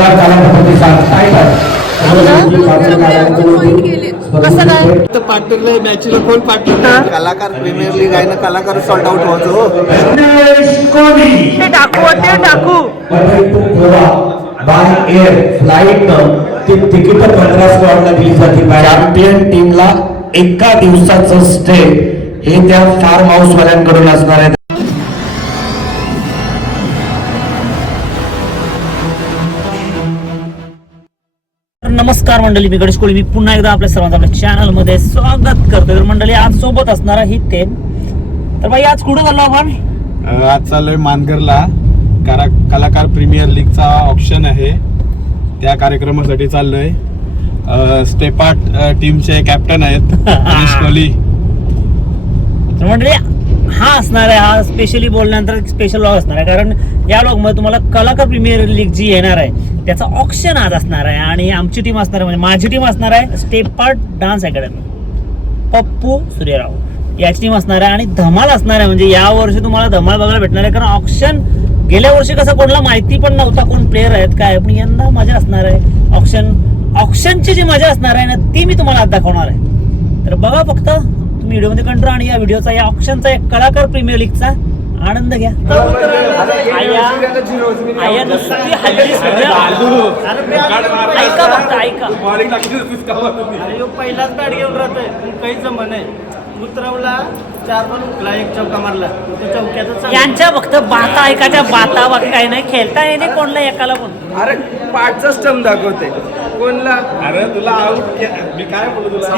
जोरदार झाला प्रतिसाद टायगर कसं काय पार्टनरला मॅचला कोण पार्टनर कलाकार प्रीमियर लीग आहे ना कलाकार सॉल्ट आउट व्हायचो ते टाकू ते टाकू बाय एअर फ्लाईट तिकीट 15 स्क्वॉडला दिली जाते. चॅम्पियन टीमला एका दिवसाचं स्टे हे त्या फार्म हाऊस वाल्यांकडून असणार आहे. नमस्कार मंडळी, मी गणेश कोळी. मी पुन्हा एकदा आपल्या सर्वांचं आपल्या चॅनल मध्ये स्वागत करतो. तर मंडळी, आज सोबत असणार ही थेम. तर भाई आज कुठं चाललो आपण? आज चाललोय मानगरला. कलाकार प्रीमियर लीगचा ऑप्शन आहे, त्या कार्यक्रमासाठी चाललोय. स्टेपार्ट टीमचे कॅप्टन आहेत गणेश कोहली. तर मंडळी, हा असणार आहे, हा स्पेशली बोलल्यानंतर एक स्पेशल व्लॉग असणार आहे. कारण या व्लॉग मध्ये तुम्हाला कलाकार प्रीमियर लीग जी येणार आहे त्याचा ऑप्शन आज असणार आहे. आणि आमची टीम असणार आहे, म्हणजे माझी टीम असणार आहे स्टेपार्ट डान्स अकॅडमी, पप्पू सूर्यराव याची टीम असणार आहे. आणि धमाल असणार आहे, म्हणजे या वर्षी तुम्हाला धमाल बघायला भेटणार आहे. कारण ऑप्शन गेल्या वर्षी कसं कोणाला माहिती पण नव्हता कोण प्लेयर आहेत काय, पण यंदा मजा असणार आहे. ऑप्शनची जी मजा असणार आहे ना, ती मी तुम्हाला आज दाखवणार आहे. तर बघा फक्त तुम्ही व्हिडिओमध्ये कंट्रोल, आणि या व्हिडिओचा, या ऑप्शनचा, एक कलाकार प्रीमियर लीगचा आनंद घ्या. आया नुसती हल्लीच ऐका फक्त ऐका. पहिलाच बॅट घेऊन राहतोय, काही जमन आहे. उतरवला 4 बॉल उकला, 1 चौका मारला, चौक्यातच. यांच्या फक्त बाता ऐकायच्या, बाता बाकी काही नाही. खेळता येणे कोणला एकाला पण. अरे पाठचा स्टंप दाखवते कोणला. अरे तुला मी काय बोलू तुला.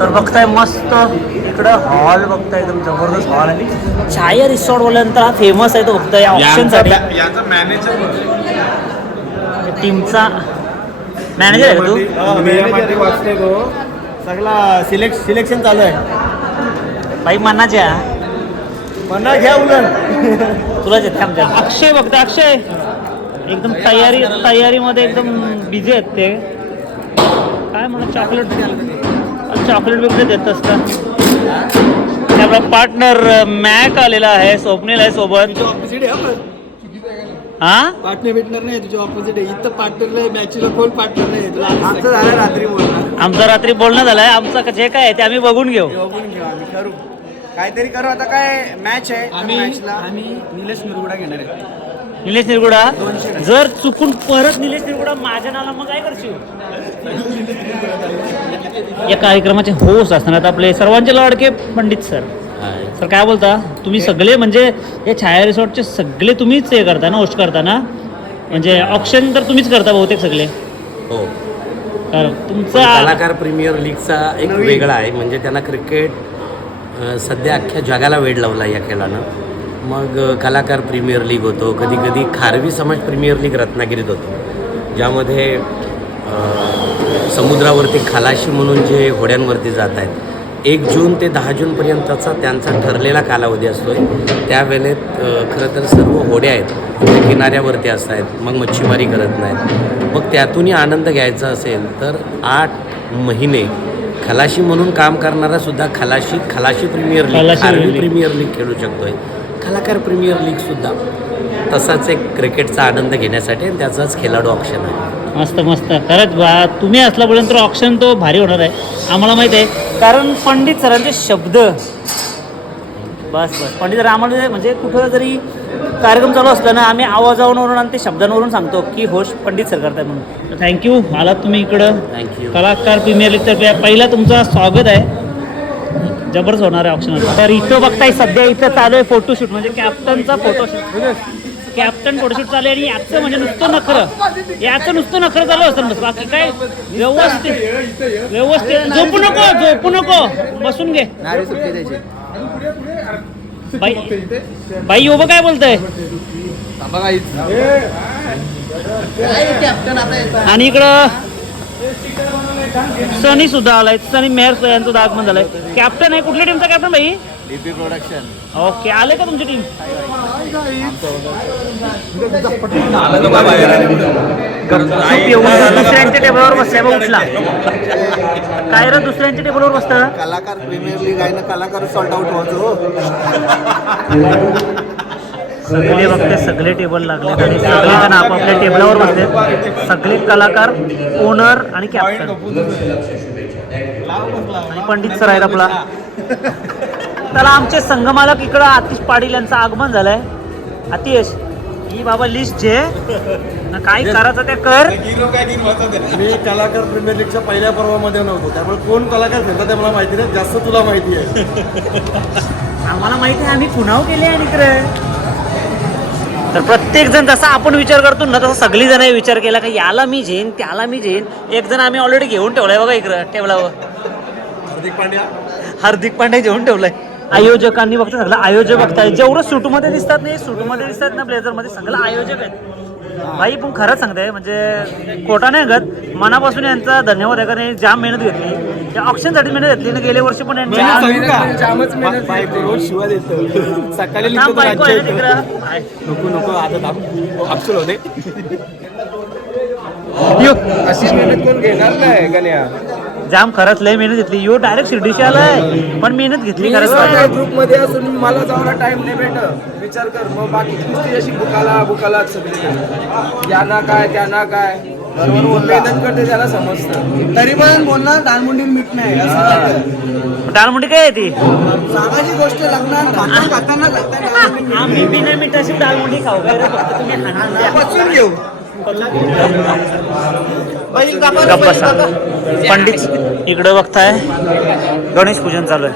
तर बघताय मस्त इकडं हॉल बघताय, एकदम जबरदस्त हॉल आहे. छाया रिसॉर्ट बोलल्यानंतर हा फेमस आहे तो फक्त या ऑप्शन साठी. याचा मॅनेजर टीमचा मॅनेजर आहे का तू? वाचते तो सगळा सिलेक्शन चालू आहे. बाई मनाच्या मना घ्या उलट तुलाच येते आमच्या. अक्षय बघता, अक्षय एकदम तयारीमध्ये एकदम बिझी आहेत ते. काय मला चॉकलेट वगैरे देत असतात. आपला पार्टनर मॅक आलेला आहे, स्वप्नील आहे सोबत. हा पार्टनर भेटणार नाही, तुझ्या ऑपोजिट आहे. इथं पार्टनरला मॅचला कोण पार्टनर नाही. तुला आमचं झालं रात्री बोलणं. आमचं रात्री बोलणं झालंय. आमचं जे काय आहे ते आम्ही बघून घेऊ. आम्ही करू काहीतरी करू. आता काय मॅच आहे, आम्ही निलेश निरगुडा घेणार आहे. निलेश निरगुडा जर चुकून परत निलेश निरगुडा माझ्या नाला मग काय करशील? या कार्यक्रमाचे होस्ट असणार आपले सर्वांचे लाडके पंडित सर. सर काय बोलता तुम्ही? सगळे म्हणजे या छाया रिसॉर्टचे सगळे तुम्हीच हे करता ना, होस्ट करता ना? म्हणजे ऑप्शन तर तुम्हीच करता बहुतेक सगळे. हो, कारण तुमचा कलाकार प्रीमियर लीगचा एक वेगळा आहे. म्हणजे त्यांना क्रिकेट सध्या अख्ख्या जगाला वेड लावला या खेळानं. मग कलाकार प्रीमियर लीग होतो, कधी कधी खारवी समाज प्रीमियर लीग रत्नागिरीत होतो, ज्यामध्ये समुद्रावरती खलाशी म्हणून जे होड्यांवरती जात आहेत, 1 जून ते 10 जूनपर्यंतचा त्यांचा ठरलेला कालावधी असतो आहे. त्यावेळेत खरं तर सर्व होड्या आहेत त्या किनाऱ्यावरती असतात, मग मच्छीमारी करत नाहीत. मग त्यातूनही आनंद घ्यायचा असेल तर 8 महिने खलाशी म्हणून काम करणारा सुद्धा खलाशी प्रीमियर लीग, खारवी प्रीमियर लीग खेळू शकतो आहे. कलाकार प्रीमियर लीगसुद्धा तसाच एक क्रिकेटचा आनंद घेण्यासाठी, आणि त्याचाच खेळाडू ऑप्शन आहे. मस्त मस्त. खरंच बा, तुम्ही असल्यापर्यंत ऑप्शन तो भारी होणार आहे, आम्हाला माहित आहे. कारण पंडित सरांचे शब्द बस पंडित सर आम्हाला म्हणजे कुठं जरी कार्यक्रम चालू असला ना, आम्ही आवाजावरून आणि ते शब्दांवरून सांगतो की होस्ट पंडित सर करताय म्हणून. थँक्यू, आलात तुम्ही इकडं. थँक्यू. कलाकार प्रीमियर लीगतर्फे पहिला तुमचं स्वागत आहे. जबरदस्त होणार आहे ऑप्शन. तर इथं बघताय सध्या इथं चालू आहे फोटोशूट, म्हणजे कॅप्टनचा फोटोशूट. कॅप्टन फोटोशूट चालू आहे. आणि याचं म्हणजे नुसतं नुसतं नखरं चालू असतं, बस बाकी काय व्यवस्थित. झोपू नको बसून घे. बाई उभं काय बोलतंय? आणि इकडं सनी सुद्धा आलाय. सनी मेहर यांचं आगमन झालंय. कॅप्टन आहे कुठल्या टीमचा कॅप्टन भाई? DP production. ओके, आले का तुमची टीम? दुसऱ्यांच्या टेबलवर बसल्या बघ, उठला काय रे? दुसऱ्यांच्या टेबलवर बसतं. कलाकार प्रीमियर लीग आहे ना कलाकार सॉल्ट आउट व्हायचो. सगळे बघते सगळे टेबल लागले आणि सगळे जण आपापल्या टेबलावर बसले. सगळे कलाकार, ओनर आणि कॅप्टन आणि पंडित सर आहेत आपला. त्याला आमचे संघमालक इकडं आतिश पाटील यांचं आगमन झालंय. आतिश ही बाबा लिस्ट जे ना काय करायचं ते कर. मी कलाकार प्रीमियर लीगच्या पहिल्या पर्वामध्ये नव्हतो, त्यामुळे कोण कलाकार खेळतात ते मला माहिती नाही. जास्त तुला माहिती आहे. आम्हाला माहिती आहे आम्ही पुन्हा केले आणि इकडे. तर प्रत्येक जण जसा आपण विचार करतो ना तसा सगळी जण विचार केला का याला मी झेन त्याला मी झेन. एक जण आम्ही ऑलरेडी घेऊन ठेवलाय बघा इकडं टेबलावर. हार्दिक पांड्या घेऊन ठेवलाय. आयोजकांनी बघता सगळं आयोजक बघताय. जेवढं सूटमध्ये दिसतात नाही सूटमध्ये दिसतात ना ब्लेझरमध्ये सगळं आयोजक आहेत. भाई पण खरंच सांगते म्हणजे खोटा नाही गत मनापासून यांचा धन्यवाद आहे. कारण जाम मेहनत घेतली त्या ऑप्शनसाठी मेहनत घेतली ना. गेल्या वर्षी पण शिवाय देतो सकाळी नको आता अफसूल होते. अशी मेहनत कोण घेणार नाही गण्या. जाम खरंच लय मेहनत घेतली. यो डायरेक्ट शिर्डीशी आलाय पण मेहनत घेतली खरंच. ग्रुप मध्ये असून मला जेवढा टाइम नाही भेटत विचार कर. मग बाकी अशी बुकाला सगळी यांना काय त्यांना काय बरोबर मेहनत करते त्याला समजतं. तरी पण बोलणार दालमुंडी मीठ नाही असं. दालमुंडी काय आहे ती सांगायची गोष्ट लग्नात खाताना आम्ही बिना मिठाची दालमुंडी खाऊ काय रे. फक्त तुम्ही बसून घेऊ. गप्प बसा. पंडित इकडं बघताय गणेश पूजन चालू आहे.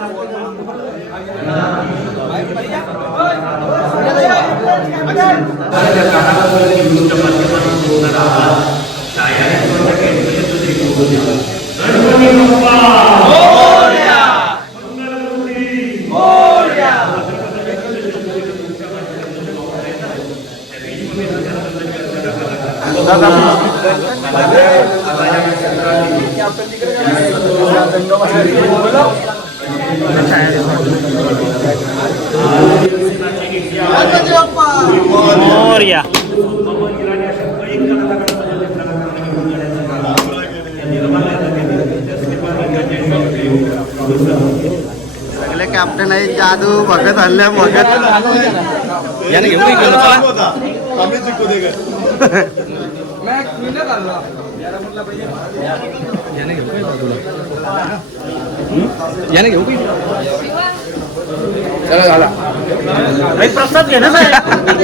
मोरया. सगळे कॅप्टन आहेत. जादू बघत आणल्या बघत याने घेऊन आम्ही जिंकू दे याने घेऊ की चला झाला काही प्रसाद घेणं नाही.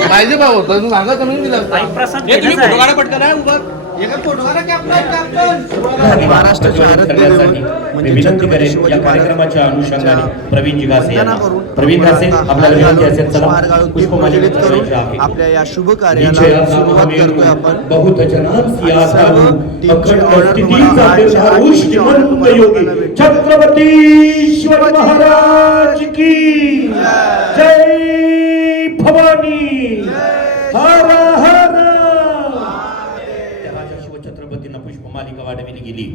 पाहिजे भाऊ तू सांगा तुम्ही दिला काही प्रसाद घेणं आहे. पटकन आहे उभा महाराष्ट्र शहरात करण्यासाठी मी विनंती करेन या कार्यक्रमाच्या अनुषंगाने प्रवीण जिघासे यांना. प्रवीण घासे आपल्याला विनंती असेल चला पुष्पमालिका करायची आहे. आपल्या या शुभ नीचे कार्याला सुरुवात करतोय आपण. बहुत जनांसी आधारू टीमचे अखंड ऑनर स्थितीचा तुम्हाला देवधारू श्रीमंत योगी छत्रपती शिवाजी महाराज की जय भवानी. हर हर. त्या राजा शिवछत्रपतींना पुष्पमालिका वाढविली गेली,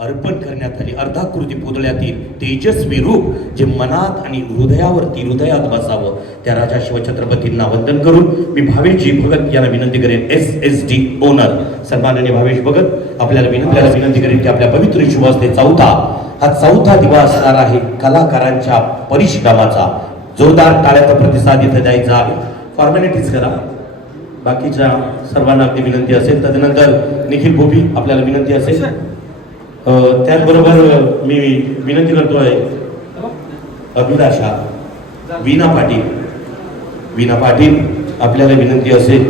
अर्पण करण्यात आली. अर्धाकृती पुतळ्यातील तेजस्वी रूप जे मनात आणि हृदयात बसावं त्या राजा शिवछत्रपतींना वंदन करून मी भावेशजी भगत यांना विनंती करेन. SSD ओनर सन्माननीय भावेश भगत आपल्याला विनंती करेन की आपल्या पवित्र शुभ हस्ते चौथा दिवा असणार आहे कलाकारांच्या परिश्रमाचा. जोरदार टाळ्याचा प्रतिसाद इथे द्यायचा आहे. फॉर्मॅलिटीज करा. बाकीच्या सर्वांना अगदी विनंती असेल. तदनंतर निखिल भोपी आपल्याला विनंती असेल. त्याचबरोबर मी विनंती करतोय अभिलाषा वीणा पाटील आपल्याला विनंती असेल.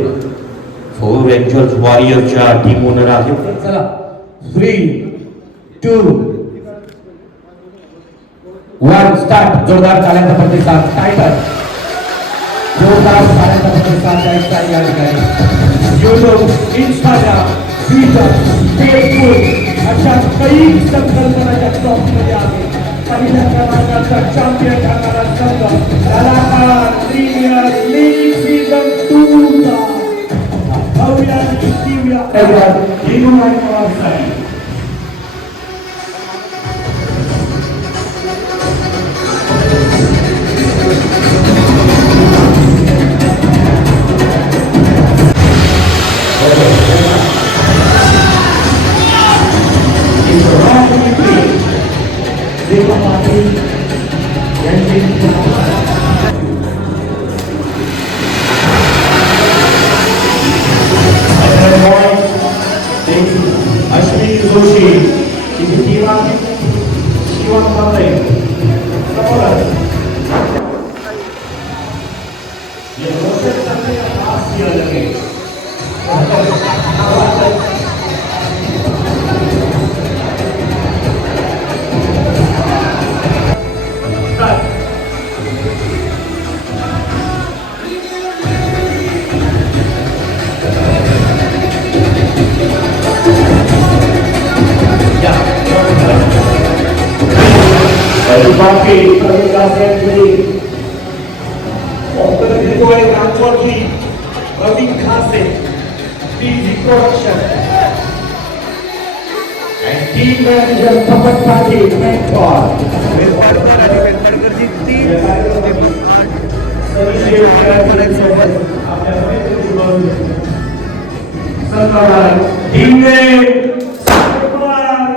फोर एंजल्स वॉरियरच्या टीम ओनर आहे. चला 3, 2, 1 स्टार्ट. जोरदार टाळ्यांचा प्रतिसाद. टायटल जोरदार टाळ्यांचा प्रतिसाद द्यायचा या ठिकाणी. यूट्यूब, इंस्टाग्राम, ट्विटर, फेसबुक अशा काही संकल्पनाच्या टॉपमध्ये आहे. पहिल्या क्रमांकाचा चॅम्पियन ठरणारा संघ कलाकार प्रीमियर लीग सीझन 2 चा भव्य आणि दिव्य निर्माण. अश्विनी जोशी तिची टीम आहे शिवम कांबळे समोर आहे. ये रोशक करने का खास किया लगे बाकी प्रवीणा सेंचुरी ऑफर घेतोय राजवटी Pravin Khase TG production and team manager Tapan Patil mentor वेलपडकरची team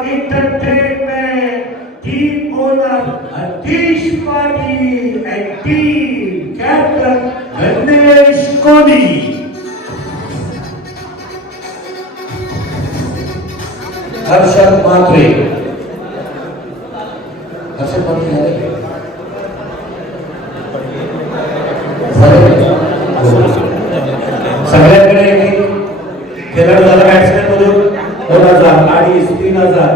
entertainment team owner Atish Patil and team captain Ganesh Koni. Harshad Mhatre सगळ्यांकडे खेळाडू झाला बॅट्समॅन मधून 2000 अडीच 3000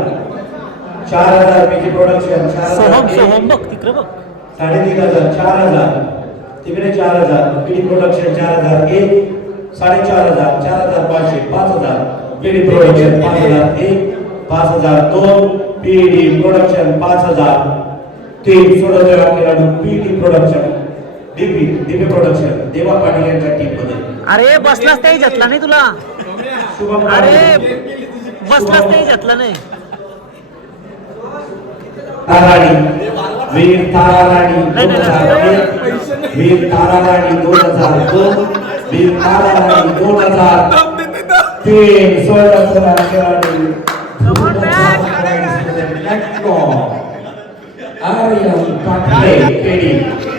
4000 पीजी प्रोडक्शन 4000 बघ तिकडे बघ 3500 4000 तिकडे 4000 PD production 4000 1 4500 4500 5000 PD production 5001 5000 2 PD production 5000 3 सोडवलेला खेळाडू पीडी प्रोडक्शन डीपी प्रोडक्शन देवा पाटील यांच्या टीम मध्ये. अरे बसलाच नाही घेतला नाही तुला शुभम अरे बसलाच नाही घेतला नाही ताराणी वीर ताराणी 2001 वीर ताराणी 2002 वीर ताराणी 2003 सोळा खेळाडू आर्यन पाटले केडी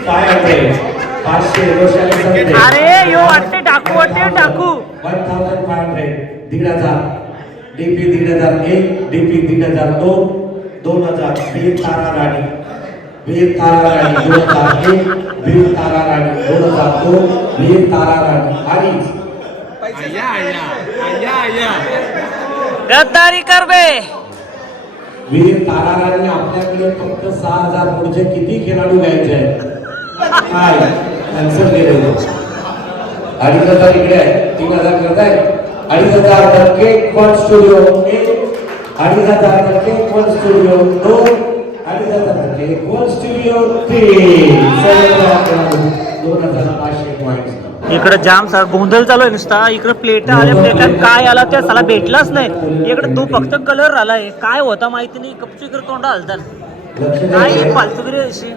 500 रोशन संते अरे यो वाटते टाकू 1500 1500 डीपी 1501 डीपी 1502 2000 वीर तारा राणी 2001 वीर तारा राणी 2002 वीर तारा राणी आणि गद्दारी कर बे वीर तारा राणी आपल्याकडे फक्त 6000 पुढचे किती खेळाडू घ्यायचे आहेत काय आन्सर दिले 2500 इकडे आहे 3000 करताय 2500 तर केक वन स्टुडिओ 2500 तर केक वन स्टुडिओ 2 2500 तर केक वन स्टुडिओ 3 2500 पॉइंट्स. इकडे जाम सर गोंधळ चालू आहे नुसता इकडे प्लेटा आल्या प्लेटात काय आला त्या साला भेटलाच नाही इकडे तो फक्त कलर आलाय काय होता माहिती नाही कपची इकडे तोंड हलतात काय फालतूगिरी अशी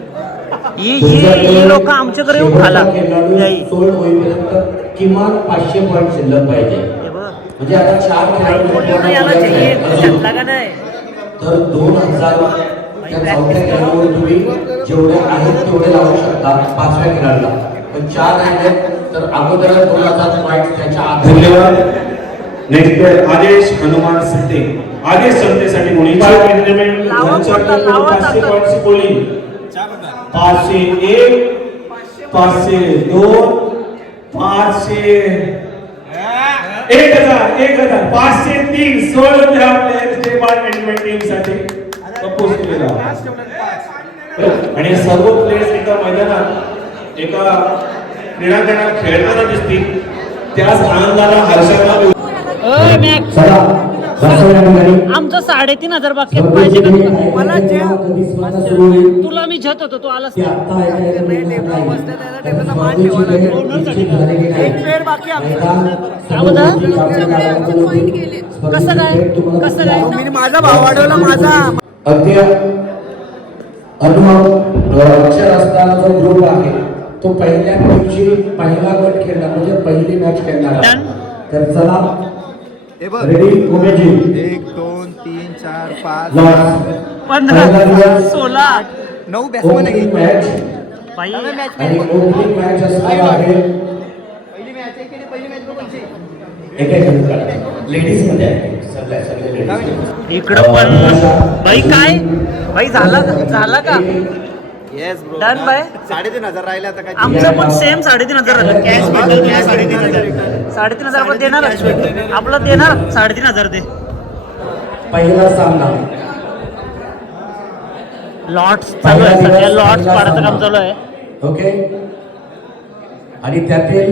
ही लोक आमच्याकडे येऊन खाला सोड होईपर्यंत किमान 500 पॉइंट शिल्लक पाहिजे म्हणजे आता 4 खेळाडू घेतला का नाही तर 2000 त्या चौथ्या खेळाडूवर तुम्ही जेवढे आहेत तेवढे लावू शकता 5व्या खेळाडूला पण 4 राहिले तर अगोदर 2000 पॉइंट त्याच्या आत. धन्यवाद. नेक्स्ट आदेश हनुमान संते आदेश संतेसाठी मुलींची एंटरटेनमेंट 500 पॉइंट्स बोली 501 502 500 1000 503 16 एंटरटेनमेंट टीम साठी कंपोज केलेला आणि सर्व प्लेयर्स एका मैदानात एका क्रीडांगणात खेळताना दिसतील त्याच आनंदाला हर्षाला आमचं 3500 बाकी पाहिजे का मला तुला मी झत होतो तू आलास कसं काय माझा भाव वाढवला माझा अगदी अनुभव अक्षर असताना जो ग्रुप आहे तो पहिल्या दिवशी पहिला गट खेळणार म्हणजे पहिली मॅच खेळणार तर चला रेडी उमेजी 1 2 3 4 5 15 16 9 बॅट्समन आहे मॅच बाई आणि ओपनिंग मॅच असणार आहे पहिली मॅच आहे की पहिली मॅच कोणची लेडीज मध्ये आहे सगळे ladies. इकडं पण बाई काय बाई झाला का येस ब्रो डन बाय 3,500 राहिले आता काय आमचं पण सेम 3,500 झालं कॅश भेटेल 3,500 आपण देणार आपलं देणार 3,500 ते पहिला सामना लॉट्स चालू आहे सगळ्या लॉट्स पाडायचं काम चालू आहे. ओके आणि त्यातील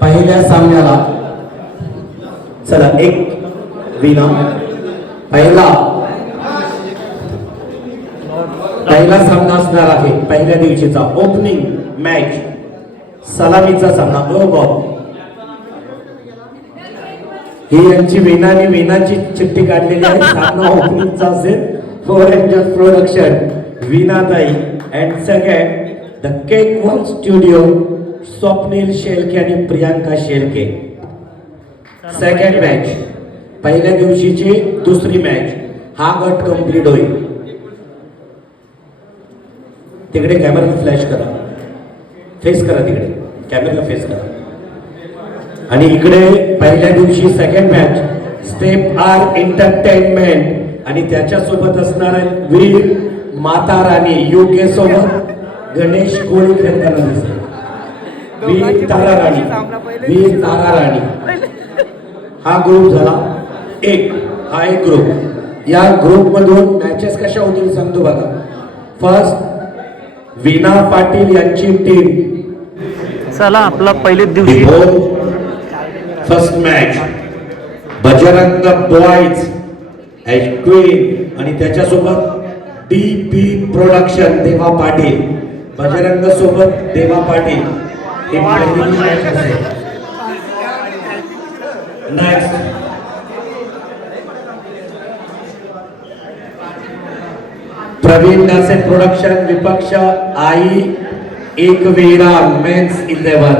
पहिल्या सामन्याला चला एक विना पहिला सामना असणार आहे. पहिल्या दिवशीचा ओपनिंग मॅच सलामीचा सामना. ही यांची वेनाने वेनाची चिठ्ठी काढलेली आहे. सामना ओपनिंगचा असेल for angel production Veenatai and second the cake work studio Swapnil Shelke आणि प्रियांका शेळके. सेकंड मॅच पहिल्या दिवशीची दुसरी मॅच हा गट कंप्लीट होईल. तिकडे कॅमेरा फ्लॅश करा, फेस करा, तिकडे कॅमेरा फेस करा. आणि इकडे पहिल्या दिवशी second match step R entertainment आणि त्याच्यासोबत असणार आहे वीर माता राणी UK सोबत गणेश कोळी खेळताना दिसते. वीर तारा राणी हा ग्रुप झाला एक. हा एक ग्रुप. या ग्रुप मधून मॅचेस कशा होतील सांगतो बघा. फर्स्ट वीणा पाटील यांची टीम. चला आपला पहिल्या दिवशी first match Bajrang boys as queen आणि त्याच्यासोबत DP प्रोडक्शन देवा पाटील. बजरंग सोबत देवा पाटील ही पहिली मॅच असेल. नेक्स्ट प्रवीण दासे प्रोडक्शन विपक्ष आई एक वीरा मेन्स 11.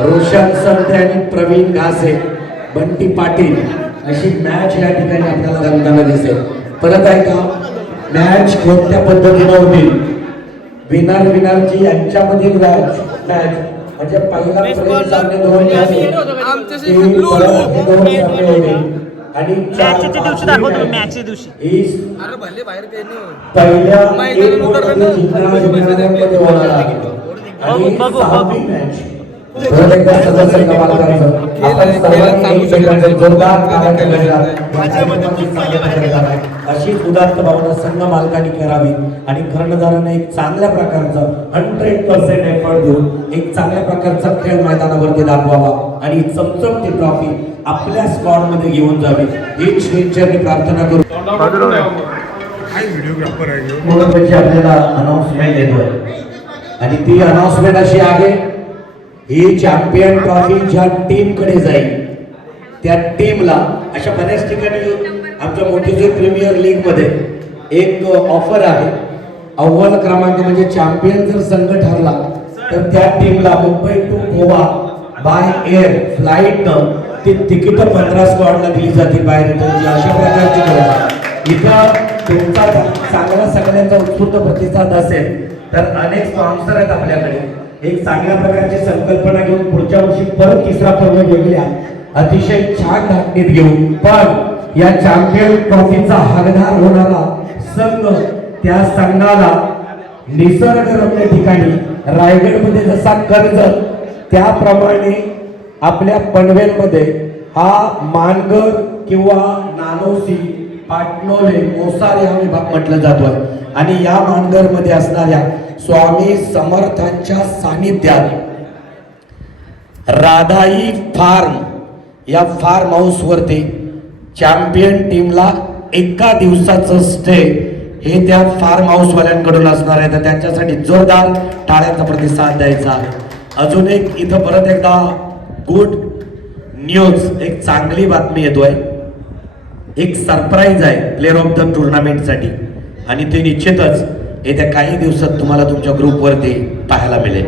रोशन संते आणि प्रवीण घासे बंटी पाटील अशी मॅच या ठिकाणी आपल्याला रंगताना दिसेल. परत आहे का मॅच कोणत्या पद्धतीने होतील. विनरची यांच्यामधील मॅच म्हणजे पहिला सामने दोन आणि मॅचच्या दिवशी दाखवतो मॅचच्या दिवशी पहिल्या होणार आहे. आणि सहावी मॅच परत एकदा सदस्य मालकांचं आपण सर्वांनी एकमेकांचे जोरदार कार्यक्रम अशीच उदात्त भावना संघ मालकांनी करावी आणि कर्णधाराने एक चांगल्या प्रकारचं 100% एफर्ट देऊन एक चांगल्या प्रकारचा खेळ मैदानावरती दाखवावा आणि चमचमती ट्रॉफी आपल्या स्क्वॉड मध्ये घेऊन जावी ही श्रीचरणी प्रार्थना करू. म्हणून आपल्याला अनाउन्समेंट देतोय आणि ती अनाउन्समेंट अशी आहे ही चॅम्पियन ट्रॉफी ज्या टीम कडे जाईल त्या टीमला अशा बऱ्याच ठिकाणी आमच्या मोठीजी प्रीमियर लीग मध्ये एक ऑफर आहे. अव्वल क्रमांक म्हणजे चॅम्पियन जर संघ ठरला तर त्या टीमला Mumbai to Goa by air flight ती तिकीट 15 स्क्वॉडला दिली जातील बाय रिटर्न. अशा प्रकारची गरज आहे. इथं तुमचा चांगला सगळ्यांचा उत्स्फूर्त प्रतिसाद असेल तर अनेक स्पॉन्सर आहेत आपल्याकडे. एक चांगल्या प्रकारची संकल्पना घेऊन पुढच्या वर्षी परत तिसरा पर्व घेऊया अतिशय छान धाटणीत घेऊन. पण या चॅम्पियन ट्रॉफीचा हकदार होणारा संघ त्या संघाला निसर्गरम्य ठिकाणी रायगडमध्ये जसा कर्जत त्याप्रमाणे आपल्या पनवेलमध्ये हा मानगर किंवा नानोसी पाटणोले मोसार या विभाग म्हटलं जातोय. आणि या मानगर मध्ये असणाऱ्या स्वामी समर्थांच्या सानिध्यात राधाई फार्म या फार्म हाऊस वरती चॅम्पियन टीमला एका दिवसाचं स्टे हे त्या फार्म हाऊस वाल्यांकडून असणार आहे. तर त्यांच्यासाठी जोरदार टाळ्यांचा प्रतिसाद द्यायचा आहे. अजून एक इथं परत एकदा गुड न्यूज एक चांगली बातमी येतोय. एक सरप्राईज आहे प्लेअर ऑफ द टुर्नामेंट साठी आणि ते निश्चितच येत्या काही दिवसात तुम्हाला तुमच्या ग्रुपवरती पाहायला मिळेल.